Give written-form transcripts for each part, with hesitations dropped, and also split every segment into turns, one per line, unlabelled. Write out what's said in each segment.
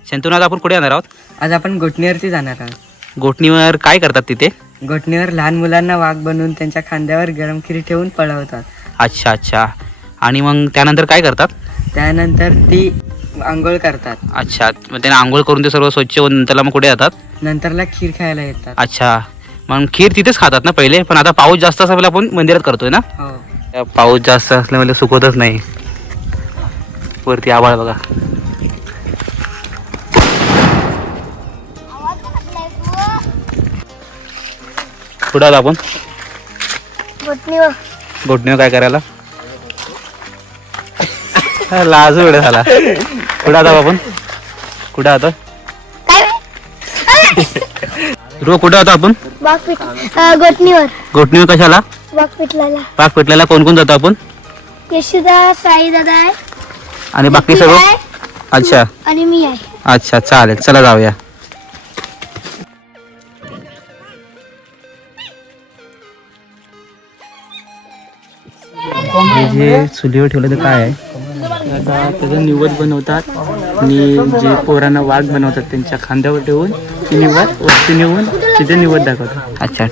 शंतनू आज आपण कुठे जाणार आहोत?
आज आपण गोठणीवरती जाणार आहोत.
गोठणीवर काय करतात तिथे?
गोठणीवर लहान मुलांना वाघ बनवून त्यांच्या खांद्यावर गरम खीर ठेवून पळवतात.
अच्छा अच्छा. आणि मग त्यानंतर काय करतात?
त्यानंतर ती आंघोळ करतात.
अच्छा, मग त्यांना आंघोळ करून ते सर्व स्वच्छ होऊन नंतरला मग कुठे जातात?
नंतरला खीर खायला येतात.
अच्छा, मग खीर तिथेच खातात ना पहिले? पण आता पाऊस जास्त असल्यामुळे आपण मंदिरात करतोय ना?
हो.
पाऊस जास्त असल्यामुळे सुकवतच नाही. वरती आभाळ बघा. कुठं आलो आपण? गोठणीवर काय करायला? लाजू वेळ झाला. कुठं आलो आपण? कुठं आहोत? ध्रुव कुठं आहोत आपण?
गोठणीवर
गोठणीवर कशाला?
वाघ पिटलाला.
पाक पेटल्याला कोण कोण जातो आपण?
यशोदा, साई दादा आहे
आणि बाकी सर्व? अच्छा
आणि मी आहे.
अच्छा, चालेल, चला जाऊया. हे जे चुलीवर ठेवलं ते काय आहे?
आता त्याचं निवड बनवतात आणि जे पोरांना वाघ बनवतात त्यांच्या खांद्यावर ठेवून ती निवड वरती नेऊन तिथे निवड दाखवतात.
अच्छा.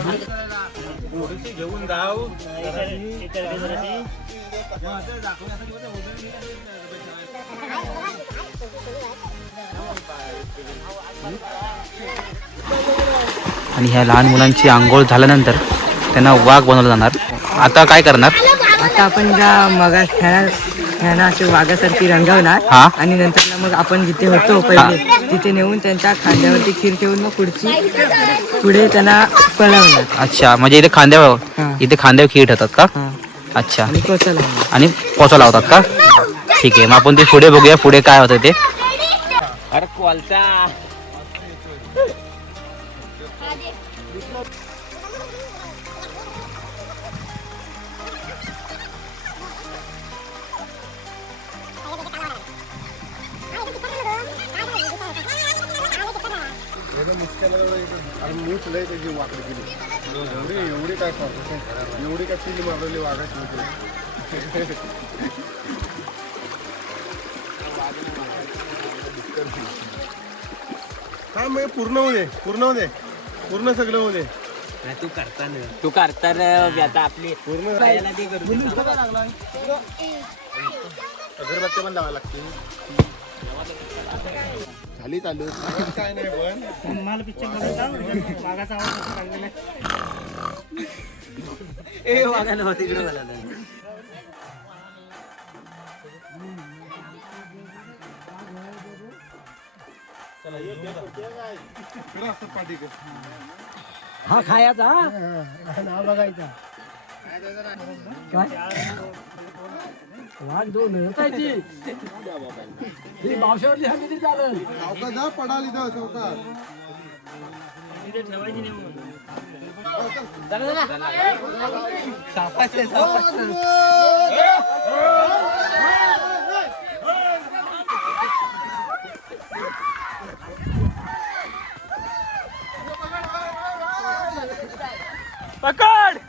आणि ह्या लहान मुलांची आंघोळ झाल्यानंतर त्यांना वाघ बनवला जाणार. आता काय करणार?
आता आपण ज्या मगा ह्याना असे वाघासारखी रंगवणार
हा.
आणि नंतर मग आपण जिथे होतो पहिले तिथे नेऊन त्यांच्या खांद्यावरती खीर ठेवून मग पुढे त्यांना पळवणार.
अच्छा, म्हणजे इथे
हा.
खांद्यावर खीर ठेवतात का?
हा.
अच्छा,
आणि कोचा लावणार.
आणि पोचा लावतात का? ठीक आहे, मग आपण ते पुढे बघूया पुढे काय होतं ते.
काय मग पूर्ण होऊ दे पूर्ण सगळं होऊ दे.
तू करता आता आपली
पूर्ण अगरबत्ती पण लावायला लागते. झाली चालू काय नाही पण मला पिक्चर मागाचा
हा खायचा
नाव बघायचा
वाघ दोन मावशावरली हमी चालेल.
सावका जा पडाल इथं सावका.
पकड.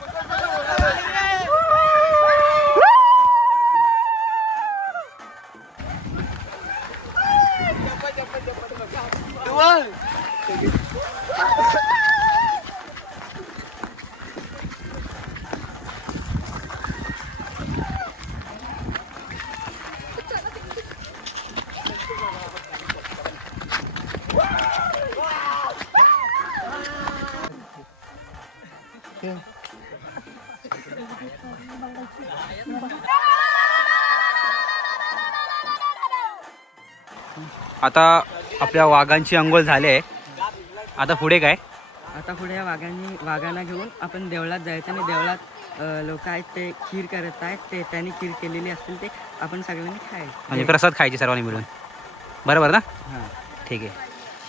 आता आपल्या वाघांची अंघोळ झाली आहे. आता पुढे काय?
आता पुढे या वाघांना घेऊन आपण देवळात जायचं आणि देवळात लोक आहेत ते खीर करत आहेत. ते त्यांनी खीर केलेली असतील ते आपण सगळ्यांनी खायचं.
म्हणजे प्रसाद खायचे सर्वांनी मिळून, बरोबर ना?
हां.
ठीक आहे.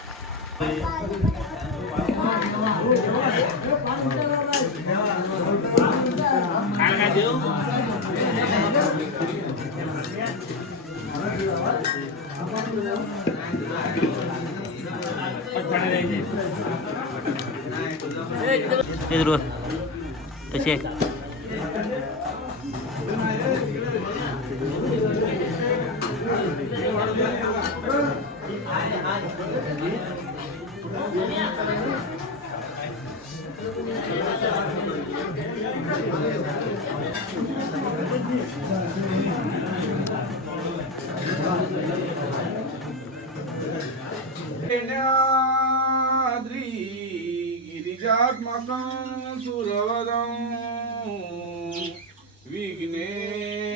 कसे
लेण्याद्री गिरिजात्मकं सुरवरं विघ्नेश्वरं